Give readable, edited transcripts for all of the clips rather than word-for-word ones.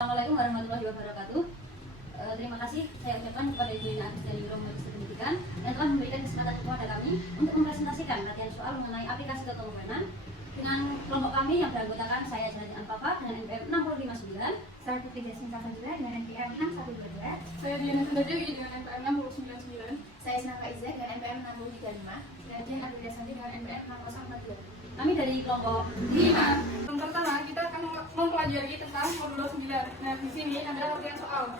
Assalamualaikum warahmatullahi wabarakatuh. Terima kasih saya ucapkan kepada Ibu Nina Agus dari Biro Magister Pendidikan yang telah memberikan kesempatan kepada kami untuk mempresentasikan latihan soal mengenai aplikasi kekeluargaan dengan kelompok kami yang beranggotakan saya Jalan Alpapa dengan NPM 659, saya Putri Jasmine Safadila dengan NPM 6122, saya Diana Sundardewi dengan NPM 6099, saya Isnaka Izza dengan NPM 6035, dan Dian Abdullah Santi dengan NPM 6042. kami dari kelompok 5. Yang pertama kita akan mempelajari tentang modulo 9. Nah, di sini ada latihan soal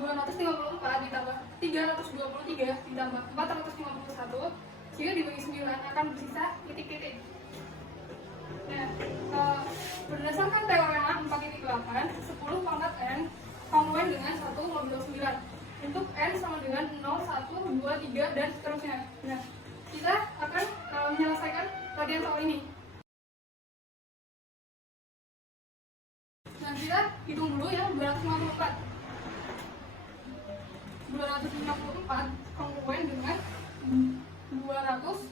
254 ditambah 323 ditambah 451 jika dibagi 9 akan bersisa titik-titik. Nah, berdasarkan teorema 4.8, 10 pangkat n kongruen dengan 1 modulo 9 untuk n sama dengan 0, 1, 2, 3 dan seterusnya. Nah, kita akan menyelesaikan latihan soal ini. Nah, kita hitung dulu yang 254 kongruen dengan 200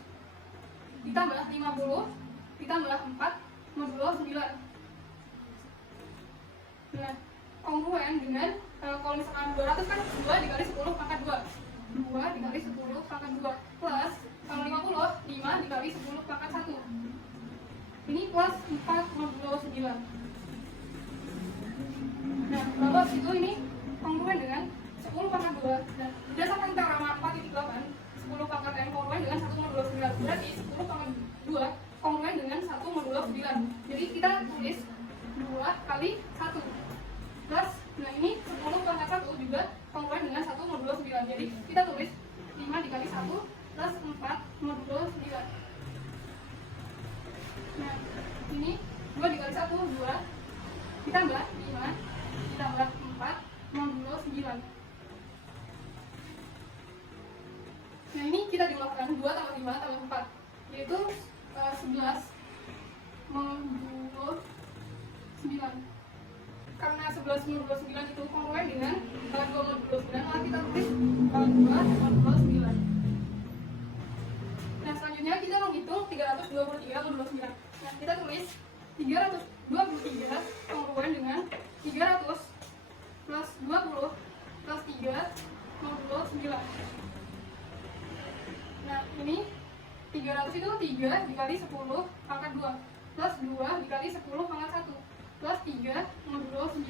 ditambah 50 ditambah 4 modulo 9. Nah, kongruen dengan kalau misalkan 200 kan 2 dikali 10 pangkat 2 dikali 10 pangkat 2 plus kalau 50 5 dikali 10 pangkat 1 ini plus 4 modulo 9. Nah, lalu itu ini kongruen dengan 10 pangkat 2. Nah, berdasarkan teorema 4.8, 10 pangkat n kongruen dengan 1 modulo 9. Berarti 10 pangkat 2 kongruen dengan 1 modulo 9. Jadi kita tulis 2 kali 1 plus, nah ini 10 pangkat 1 juga kongruen dengan 1 modulo 9. Jadi kita tulis 5 dikali 1 plus 4 modulo 9. Nah, ini 2 dikali 1, 2 ditambah 5 ditambah 4 modulo 9. Nah, ini kita jumlahkan 2 tambah 5 tambah 4 yaitu 11 modulo 9. Karena 11 modulo 9 itu kongruen dengan 2 modulo 9, maka kita tulis 2 modulo 9. Nah, selanjutnya kita menghitung 323 modulo 9. Nah, kita tulis 323 kongruen dengan 300 plus 20 plus 3 modulo 9. Nah, ini 300 itu 3 dikali 10 pangkat 2 plus 2 dikali 10 pangkat 1 plus 3 modulo 9.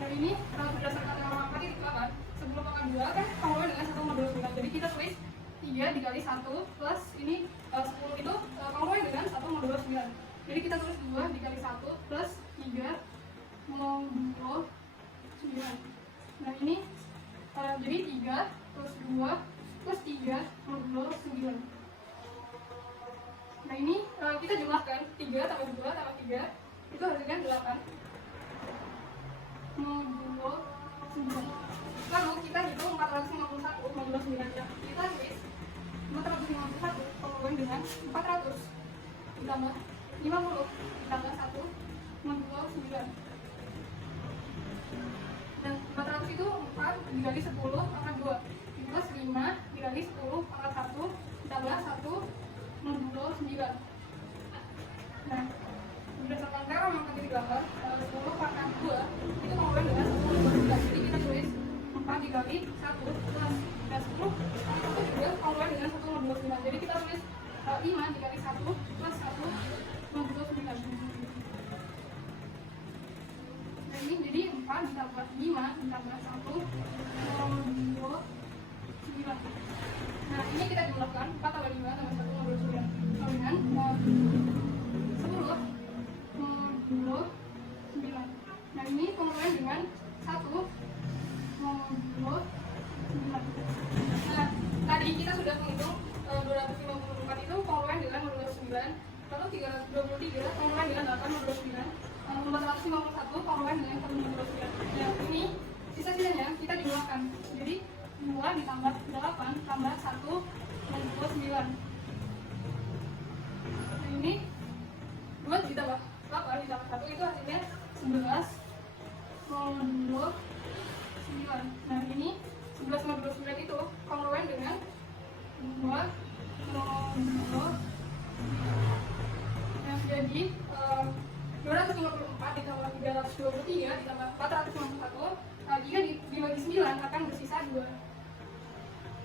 Nah, ini berdasarkan teorema 4.8, 10 pangkat 2 kan kongruen dengan 1 modulo 9. Jadi kita tulis 3 dikali 1 plus ini 10 itu kongruen dengan 1 modulo 9. Jadi kita tulis 2 dikali 1 plus 3 modulo 9. Nah, ini jadi 3 plus 2 plus 3 modulo 9. Nah, ini kita jumlahkan 3 tambah 2 tambah 3 itu hasilnya 8 modulo 9. Lalu kita hitung 451 modulo 9 nya. Kita tulis 451 kongruen dengan 400 ditambah 50 ditambah 1 modulo 9. Dan 400 itu 4 dikali 10 pangkat 2 plus 5 dikali 10 pangkat 1 ditambah 1 modulo 9. Nah, berdasarkan teorema yang tadi digambar 10 pangkat 2 itu kongruen dengan 1 modulo 9. Jadi kita tulis 4 dikali 1 plus 10 pangkat 1 juga kongruen dengan 1 modulo 9. Jadi kita tulis 5 dikali 1 plus 1 modulo 9. Nah, ini jadi 4 ditambah 5 ditambah 1 modulo 9. Nah, ini kita jumlahkan 4 tambah 5 tambah 1 modulo 9 sama dengan 10 modulo 9. Nah, ini kongruen dengan 1 modulo 9. Nah, tadi kita sudah menghitung 254 itu kongruen dengan modulo 9, lalu 323 kongruen dengan 8 modulo 9, 451 kongruen dengan 1 modulo 9. Nah, ini sisa-sisanya kita jumlahkan. Jadi 2 ditambah 8 tambah 1 modulo 9. Nah, ini 2 ditambah 8 ditambah 1 itu hasilnya 11 modulo 9. Nah, ini 11 modulo 9 itu kongruen dengan 2 modulo 9. Nah, jadi 254 423 ditambah 461 jika dibagi 9 akan bersisa 2.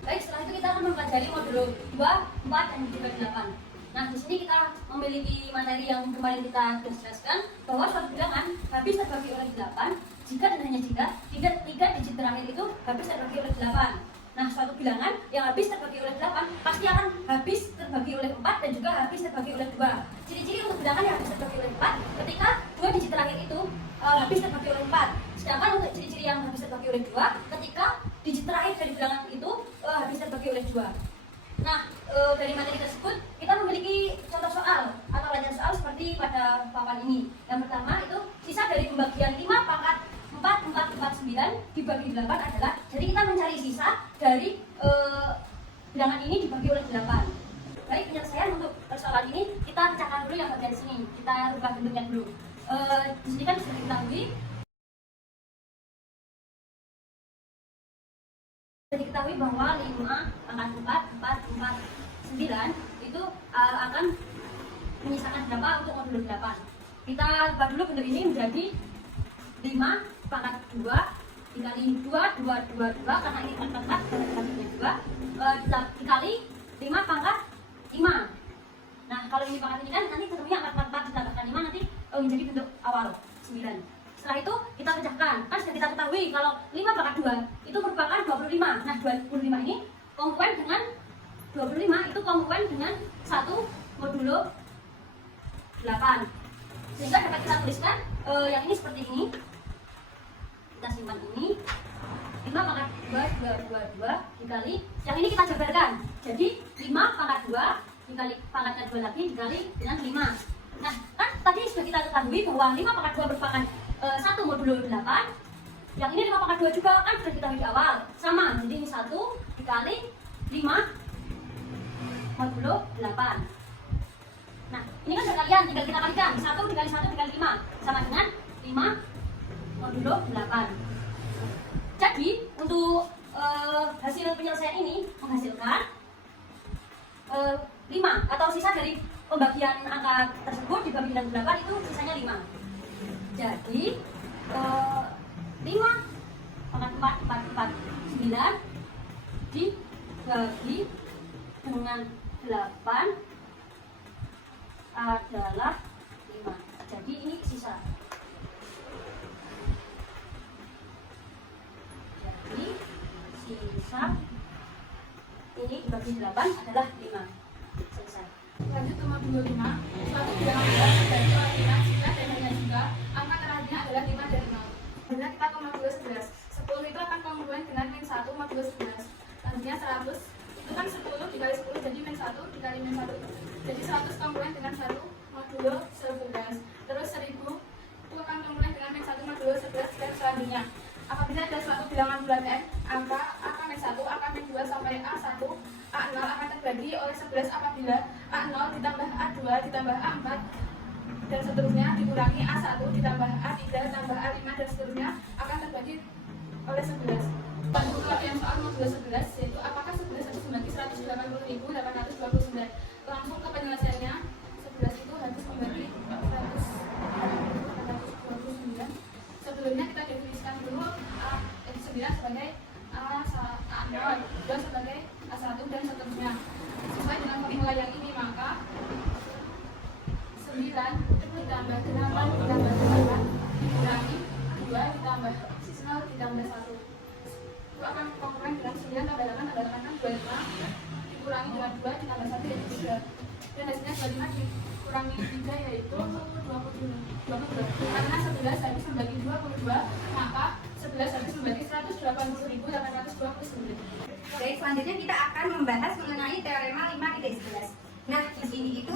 Baik, setelah itu kita akan mempelajari modulo 2, 4, dan juga 8. Nah, di sini kita memiliki materi yang kemarin kita sudah jelaskan bahwa suatu bilangan habis terbagi oleh 8 jika dan hanya jika tiga digit terakhir itu habis terbagi oleh 8. Nah, suatu bilangan yang habis terbagi oleh 8 pasti akan habis terbagi oleh 4 dan juga habis terbagi oleh 2. Ciri-ciri untuk bilangan yang habis terbagi oleh 4 ketika dua digit terakhir itu habis terbagi oleh 4. Sedangkan untuk ciri-ciri yang habis terbagi oleh 2 ketika digit terakhir dari bilangan itu habis terbagi oleh 2. Nah, dari materi tersebut kita memiliki contoh soal atau rangkaian soal seperti pada papan ini. Yang pertama itu sisa dari pembagian 5 pangkat 4 dibagi 8 adalah, jadi kita mencari sisa dari bilangan ini dibagi oleh 8. Baik, penyelesaian untuk persoalan ini kita pecahkan dulu yang bagian sini. Kita rubah bentuknya dulu. Di sini kan sudah diketahui. Sudah diketahui bahwa 5 pangkat 4 9 itu akan menyisakan berapa untuk modulo 8. Kita ubah dulu bentuk ini menjadi 5 pangkat 2 dikali 2 karena ini 4 dibagi 2 dikali 5 pangkat 5. Nah, kalau ini pangkat ini kan nanti ketemunya 4 ditambahkan 5 nanti menjadi bentuk awal 9. Setelah itu kita pecahkan. Kan sudah kita ketahui kalau 5 pangkat 2 itu merupakan 25. Nah, 25 ini kongruen dengan 25 itu kongruen dengan 1 modulo 8. Sehingga dapat kita tuliskan yang ini seperti ini. Kita simpan ini 5 pangkat 2 dikali yang ini kita jabarkan. Jadi 5 pangkat 2 dikali pangkatnya 2 lagi dikali dengan 5. Nah, kan tadi sudah kita ketahui bahwa 5 pangkat 2 merupakan 1 modulo 8. Yang ini 5 pangkat 2 juga kan sudah diketahui di awal. Sama, jadi ini 1 dikali 5 modulo 8. Nah, ini kan berkalian, tinggal kita kalikan. 1 dikali 1 dikali 5 sama dengan 5 modulo 8. Jadi, untuk hasil penyelesaian ini menghasilkan 5 atau sisa dari pembagian angka tersebut dibagi dengan 8 itu sisanya 5. Jadi 5 pangkat 4 9 dibagi dengan 8 adalah 5. Jadi ini sisa. Jadi sisa ini dibagi 8 adalah 5. Selesai. Lanjut ke modulo 5. Suatu bilangan dari dari 5 jika dan hanya jika angka terakhirnya adalah 5 dari 0. Kemudian kita ke modulo 11. 10 itu akan kongruen dengan min 1 modulo 11. Selanjutnya 100 itu kan 10 dikali 10 jadi min 1 dikali min 1. Jadi 100 kongruen dengan 1 modulo 11. Terus 1000 itu akan kongruen dengan min 1 modulo 11 dan selanjutnya. Apabila ada suatu bilangan bulat n, angka A-1, A-2 sampai A1, A0 akan terbagi oleh 11 apabila A0 ditambah A2 ditambah A4 dan seterusnya dikurangi A1 ditambah A3 tambah A5 dan seterusnya akan terbagi oleh 11. Lanjut ke latihan soal modulo 11, yaitu apakah 11 harus membagi 180.829. Langsung ke penyelesaiannya. 11 itu harus membagi 829. Sebelumnya kita definisikan dulu A9 sebagai A0, dan sebagai A1 dan seterusnya. Sesuai dengan formula yang ini, maka 9 ditambah 8 ditambah 8 dikurangi 2 ditambah 0 ditambah 1 itu akan kongruen dengan 9 tambah 8 tambah 8 kan 25 dikurangi dengan 2 ditambah 1 yaitu 3 dan hasilnya 25 dikurangi 3 yaitu 22. Karena 11 habis membagi 22 maka 11 habis membagi 180.829. Oke, selanjutnya kita akan membahas mengenai teorema 5.11. Nah, di sini itu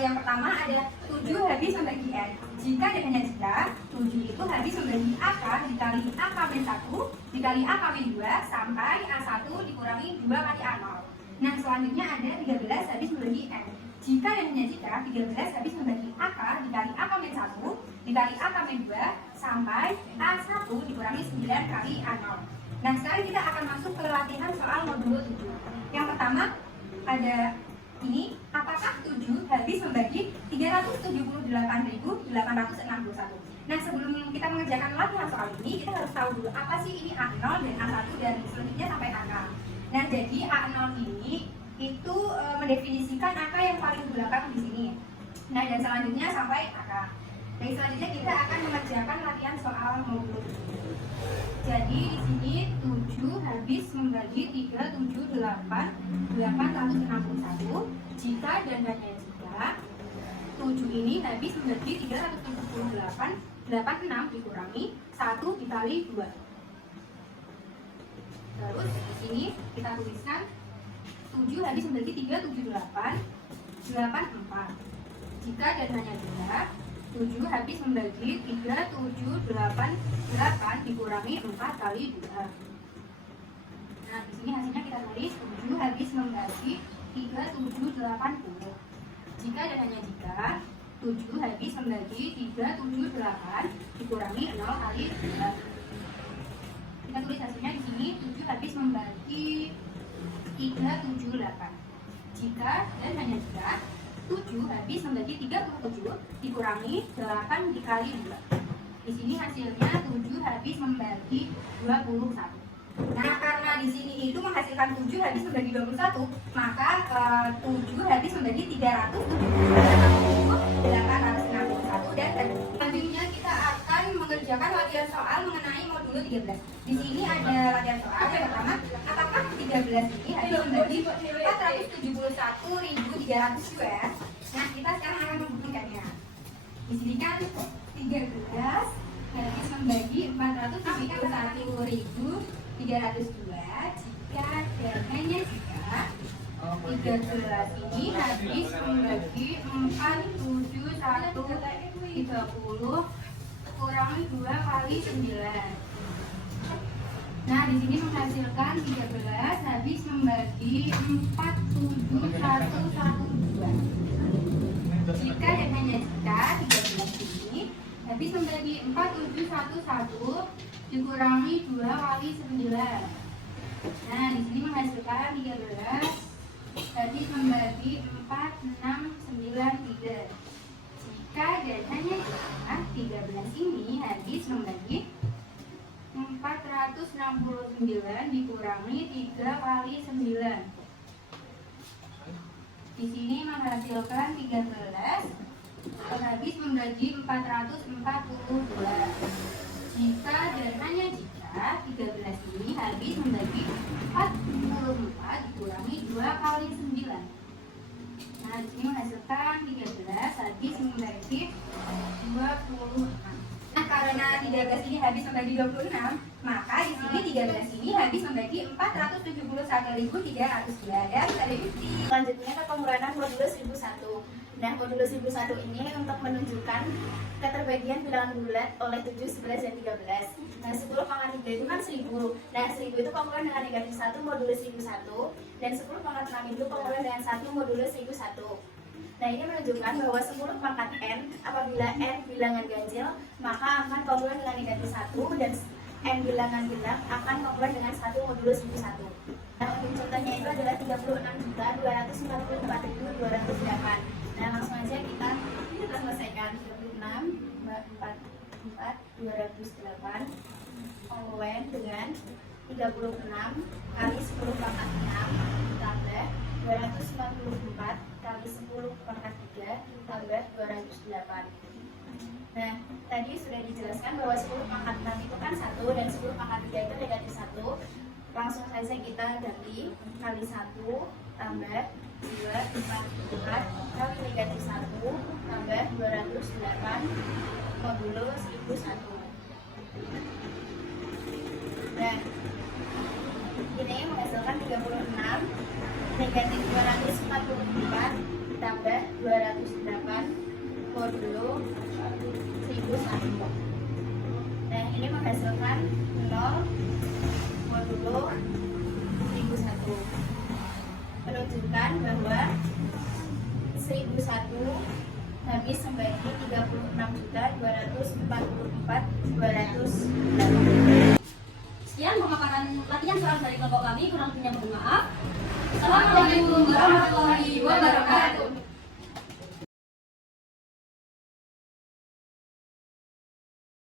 yang pertama adalah 7 habis membagi n. Jika dan hanya jika 7 itu habis membagi AK dikali AK min 1 dikali AK min 2 sampai A1 dikurangi 2 kali A0. Nah, selanjutnya ada 13 habis membagi n. Jika dan hanya jika 13 habis membagi AK dikali AK min 1 dikali AK min 2 sampai A1 dikurangi 9 kali A0. Nah, sekarang kita akan masuk ke latihan soal modulo 7. Yang pertama ada ini, apakah 7 habis membagi 378.861. Nah, sebelum kita mengerjakan latihan soal ini, kita harus tahu dulu apa sih ini A0 dan A1 dan selanjutnya sampai AK. Nah, jadi A0 ini itu mendefinisikan angka yang paling belakang di sini. Nah, dan selanjutnya sampai AK. Dan selanjutnya kita akan mengerjakan latihan soal modulo. Jadi di sini 7 habis membagi 3, 7, 8, 861. Jika dan hanya jika 7 ini habis membagi 378, 86 dikurangi 1 dikali 2. Terus di sini kita tuliskan 7 habis membagi 3, 78, 84. Jika dan hanya jika 7 habis membagi 3, 7, 8, 8 dikurangi 4 kali 2. Nah, di sini hasilnya kita tulis 7 habis membagi 3, 7, 80. Jika dan hanya jika 7 habis membagi 3, 7, 8 dikurangi 0 kali 2. Kita tulis hasilnya di sini 7 habis membagi 3, 7, 8. Jika dan hanya jika 7 habis membagi 37 dikurangi 8 dikali 2. Di sini hasilnya 7 habis membagi 21. Nah, karena di sini itu menghasilkan 7 habis membagi 21, maka 7 habis membagi 861 dan selanjutnya kita akan mengerjakan latihan soal mengenai modulo 13. Di sini ada latihan soal yang pertama, apakah 13 ini habis membagi 471.300 US? Nah, kita sekarang akan membuktikannya. Di sini kan 13 habis membagi 471.302 jika dan hanya jika 13 ini habis membagi 47130 kurangi 2 kali 9. Nah, di sini menghasilkan 13 habis membagi 47112. Jika dan hanya jika 13 ini habis membagi 4711 dikurangi 2 kali 9. Nah, di sini menghasilkan 13 habis membagi 4693. Jika dan hanya jika 13 ini habis membagi 469 dikurangi 3 kali 9. Di sini menghasilkan 13 habis membagi 442. Jika dan hanya jika 13 ini habis membagi 44 dikurangi 2 kali 9. Nah, di sini menghasilkan 13 habis membagi 26. Nah, karena 13 ini habis membagi 26, maka di sini 13 ini habis membagi 471.302 dan ada bukti. Selanjutnya ke penguranan modulo 1001. Nah, modulo 1001 ini untuk menunjukkan keterbagian bilangan bulat oleh 7, 11, dan 13. Nah, 10 pangkat 3 itu kan 1000. Nah, 1000 itu pengurangan dengan negatif 1 modulo 1001. Dan 10 pangkat 6 itu pengurangan dengan 1 modulo 1001. Nah, ini menunjukkan bahwa 10 pangkat n, apabila n bilangan ganjil, maka akan pengurangan dengan negatif 1, dan n bilangan genap akan pengurangan dengan 1 modulo 1001. Nah, untuk contohnya itu adalah 36.244.208. Nah, langsung aja kita selesaikan. 36.244.208 pengurangan dengan 36 kali 10 pangkat 6 tambah 244 kali 10 pangkat 3 tambah 208. Nah, tadi sudah dijelaskan bahwa 10 pangkat 6 itu kan 1 dan 10 pangkat 3 itu negatif 1. Langsung saja kita ganti kali 1 tambah 244 kali negatif 1 tambah 208 modulo 1001. Nah, ini menghasilkan 36 negatif 244 tambah 208 modulo 1001. Nah, ini menghasilkan 0 modulo 1001. Menunjukkan bahwa 1001 habis membagi 36.244.208. Sekian pemaparan latihan soal dari kelompok kami, kurang lebihnya mohon maaf. Assalamualaikum warahmatullahi wabarakatuh.